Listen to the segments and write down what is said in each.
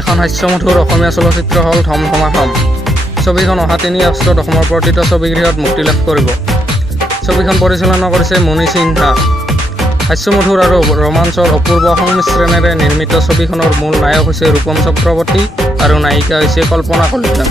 এখন হাস্যমধুৰ অসমীয়া চলচ্চিত্ৰ হ'ল ধমধমা ধম। ছবিখন অহা ৩ আগষ্টত অসমৰ প্ৰতিটো ছবিগৃহত মুক্তি লাভ কৰিব। ছবিখন পৰিচালনা কৰিছে মণি সিনহা। হাস্যমধুৰ আৰু ৰোমাঞ্চৰ অপূৰ্ব সংমিশ্ৰণেৰে নিৰ্মিত ছবিখনৰ মূল নায়ক হৈছে ৰূপম চক্ৰৱৰ্তী আৰু নায়িকা হৈছে কল্পনা কলিতা।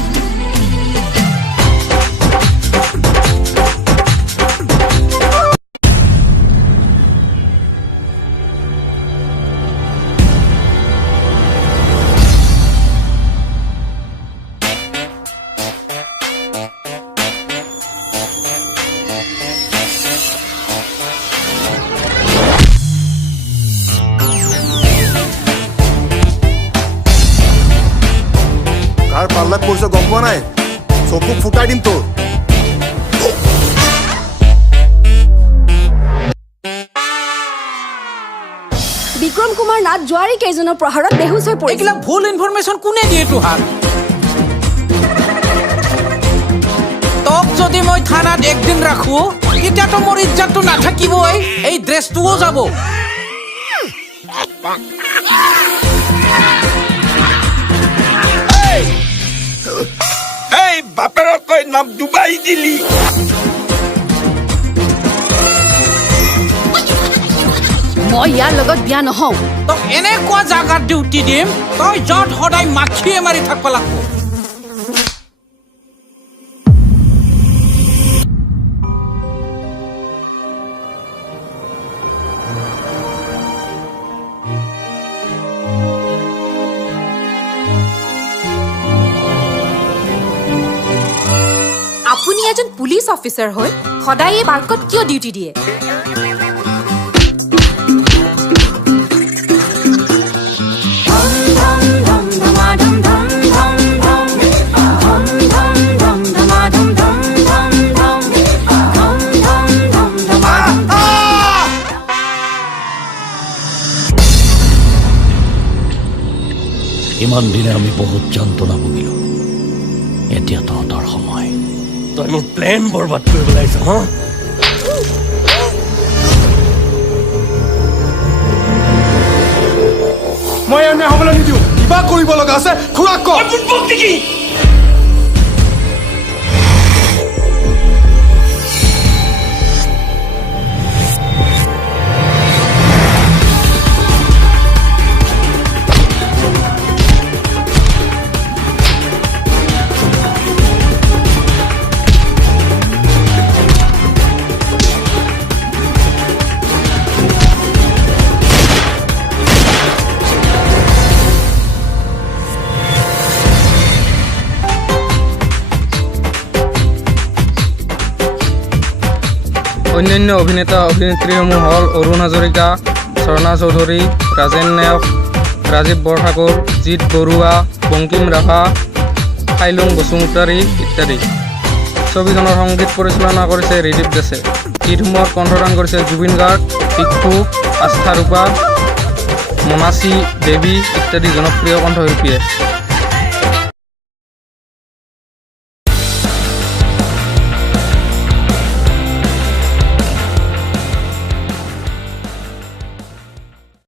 কাৰ পাল্লাত পৰিছ গম পোৱা নাই? চকু ফুটাই দিম তোৰ। বিক্ৰম কুমাৰ নাথ জোৱাৰী কেইজনৰ প্ৰহাৰত বেহুচ হৈ পৰিছে। এইবিলাক ভুল ইনফৰমেশ্যন কোনে দিয়ে তোহাৰ? তোক যদি মই থানাত একদিন ৰাখো তেতিয়াতো মোৰ ইজ্জতটো নাথাকিবই, এই ড্ৰেছটোও যাব। এই বাপেৰক কৈ নাম ডুবাই দিলি। মই ইয়াৰ লগত বিয়া নহওঁ। তোক এনেকুৱা জাগাত ডিউটি দিম তই য'ত সদায় মাখিয়ে মাৰি থাকিব লাগিব। আপুনি এজন পুলিচ অফিচাৰ হৈ সদায় এই পাৰ্কত কিয় ডিউটি দিয়ে? ইমান দিনে আমি বহুত যন্ত্ৰণা ভুগিলো, এতিয়া তহঁতৰ সময়। তই মোৰ প্লেন বৰবাদ কৰিব লাগিছ হা? মই এনে হ'বলৈ নিদিওঁ। কিবা কৰিব লগা আছে খুৰাক ক। নেকি অন্যান্য অভিনেতা অভিনেত্ৰীসমূহ হ'ল অৰুণ হাজৰিকা, স্বৰ্ণা চৌধুৰী, ৰাজেন নায়ক, ৰাজীৱ বৰঠাকুৰ, জিৎ বৰুৱা, বংকিম ৰাভা, ফাইলুং বসুমতাৰী ইত্যাদি। ছবিখনৰ সংগীত পৰিচালনা কৰিছে ৰিদীপ দাসে। গীতসমূহত কণ্ঠদান কৰিছে জুবিন গাৰ্গ, পিকু, আস্থা ৰূপা, মনাচী দেৱী ইত্যাদি জনপ্ৰিয় কণ্ঠশিল্পীয়ে।